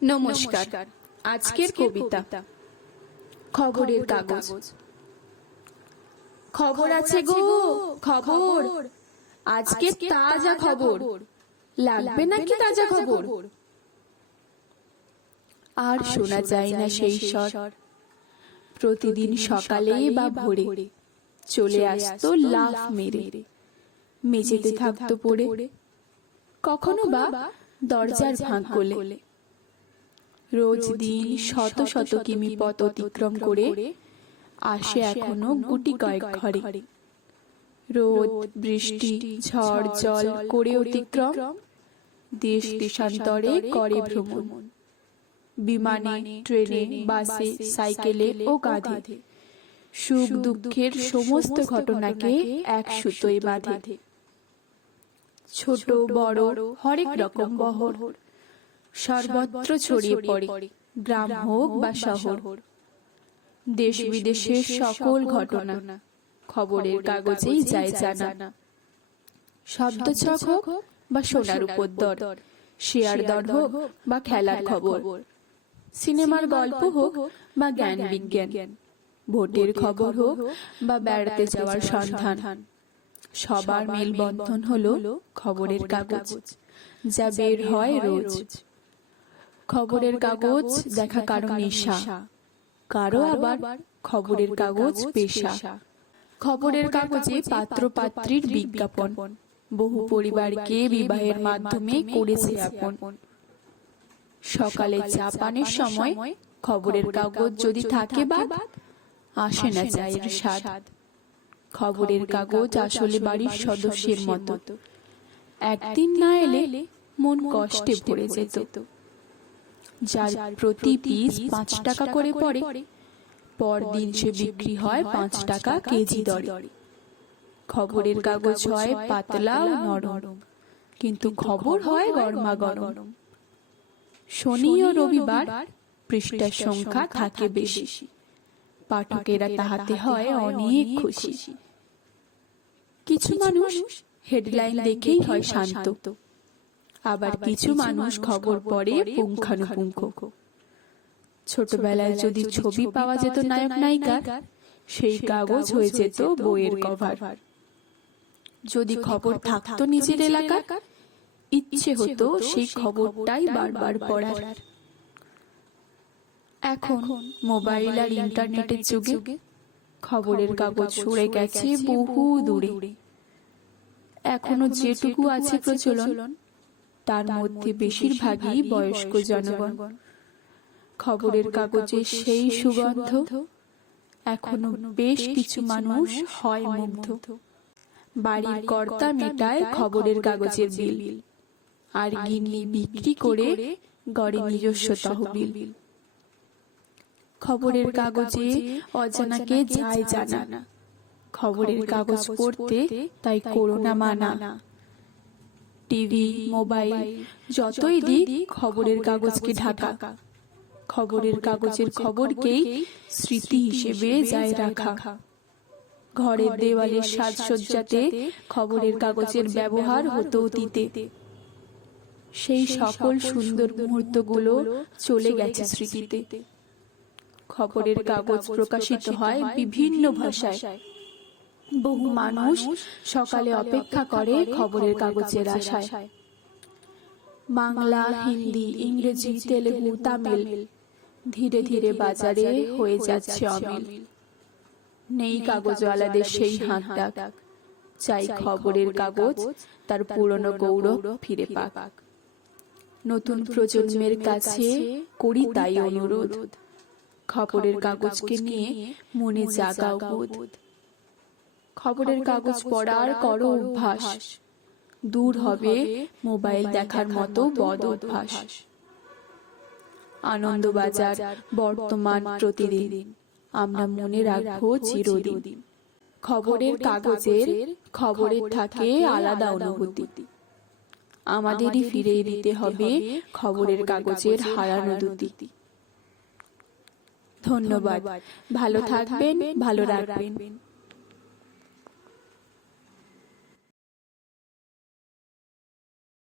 নমস্কার। আজকের কবিতা। খবরের কাগজ। খবর আছে গো। খবর। আজকে তাজা খবর। লাগবে নাকি তাজা খবর? আর শোনা যায় না সেই স্বর। প্রতিদিন সকালে বা ভোরে চলে আসতো লাফ মেরে। মেঝেতে থাকতো পড়ে। কখনো বা দরজার ফাঁক গোলে রোজ দিন শত শত কিমি পথ অতিক্রম করে আসে এখনও গুটি কয়েক ঘরে। রোদ বৃষ্টি ঝড় জল করে অতিক্রম। দেশ দেশান্তরে করে ভ্রমণ। বিমানে ট্রেনে বাসে সাইকেলে ও কাঁধে। সুখ দুঃখের সমস্ত ঘটনাকে এক সুতোয় বাঁধে। ছোট বড় হরেক রকম বহর। সর্বত্র ছড়িয়ে পড়ে গ্রাম হোক বা শহর। দেশ বিদেশের সকল ঘটনা খবরের কাগজেই যায় জানা। শব্দ ছক হোক বা সোনার উপর দর শেয়ার দর হোক বা খেলার খবর সিনেমার গল্প হোক বা জ্ঞান বিজ্ঞান ভোটের খবর হোক বা বেড়াতে যাওয়ার সন্ধান। সবার মেলবন্ধন হলো খবরের কাগজ। যা বের হয় রোজ। খবরের কাগজ দেখা কারও নেশা। কারও আবার খবরের কাগজ পেশা। খবরের কাগজে পাত্র পাত্রীর বিজ্ঞাপন। বহু পরিবারকে বিবাহের মাধ্যমে করেছে আপন। সকালে চা পানের সময় খবরের কাগজ যদি থাকে বা আসে না চায়ের স্বাদ। খবরের কাগজ আসলে বাড়ির সদস্যের মতো। একদিন না এলে মন কষ্টে ভরে যেত। যার প্রতি পিস পাঁচ টাকা করে পড়ে। পরদিন সে বিক্রি হয় পাঁচ টাকা কেজি দরে। খবরের কাগজ হয় পাতলা ও নরম। কিন্তু খবর হয় গরমা গরম শনি ও রবিবার পৃষ্ঠার সংখ্যা থাকে বেশি। পাঠকেরা তাহাতে হয় অনেক খুশি। কিছু মানুষ হেডলাইন দেখেই হয় শান্ত। আবার কিছু মানুষ খবর পড়ে পুঙ্খানুপুঙ্খ। ছোটবেলায় যদি ছবি পাওয়া যেত নায়ক নায়িকার সেই কাগজ হয়ে যেত বইয়ের কভার যদি খবর থাকতো নিজের এলাকার ইচ্ছে হতো সেই খবরটাই বারবার পড়ার। এখন মোবাইল আর ইন্টারনেটের যুগে খবরের কাগজ সরে গেছে বহু দূরে। এখনও যেটুকু আছে প্রচলন তার মধ্যে বেশিরভাগই বয়স্ক জনগণ। খবরের কাগজে সেই সুগন্ধ এখনও বেশ কিছু মানুষ হয় মুগ্ধ। বাড়ির কর্তা মেটায় খবরের কাগজের বিল। আর গিন্নি বিক্রি করে গড়ে নিজস্ব তহবিল। খবরের কাগজে অজানাকে যায় জানা। খবরের কাগজ পড়তে তাই করোনা মানা। টিভি মোবাইল যতই দিক খবরের কাগজকে ঢাকা? খবরের কাগজের খবরকেই স্মৃতি হিসেবে যায় রাখা? ঘরের দেওয়ালের সাজসজ্জাতে খবরের কাগজের ব্যবহার হতো অতীতে। সেই সকল সুন্দর মুহূর্তগুলো চলে গেছে স্মৃতিতে। খবরের কাগজ প্রকাশিত হয় বিভিন্ন ভাষায়। বহু মানুষ সকালে অপেক্ষা করে খবরের কাগজের আশায়। বাংলা হিন্দি ইংরেজি তেলেগু তামিল। ধীরে ধীরে বাজারে হয়ে যাচ্ছে অমিল। নেই কাগজওয়ালাদের সেই হাঁক ডাক। চাই খবরের কাগজ তার পুরনো গৌরব ফিরে পাক। নতুন প্রজন্মের কাছে করি তাই অনুরোধ। খবরের কাগজকে নিয়ে মনে জাগাও বোধ। খবরের কাগজ পড়ার করো অভ্যাস। দূর হবে মোবাইল দেখার মতো বদ অভ্যাস। আনন্দবাজার বর্তমান প্রতিদিন। আমরা মনে রাখব চিরদিন। খবরের কাগজের খবরের থাকে আলাদা অনুভূতি। আমাদেরই ফিরে দিতে হবে খবরের কাগজের হারানো দুটি। ধন্যবাদ। ভালো থাকবেন ভালো রাখবেন।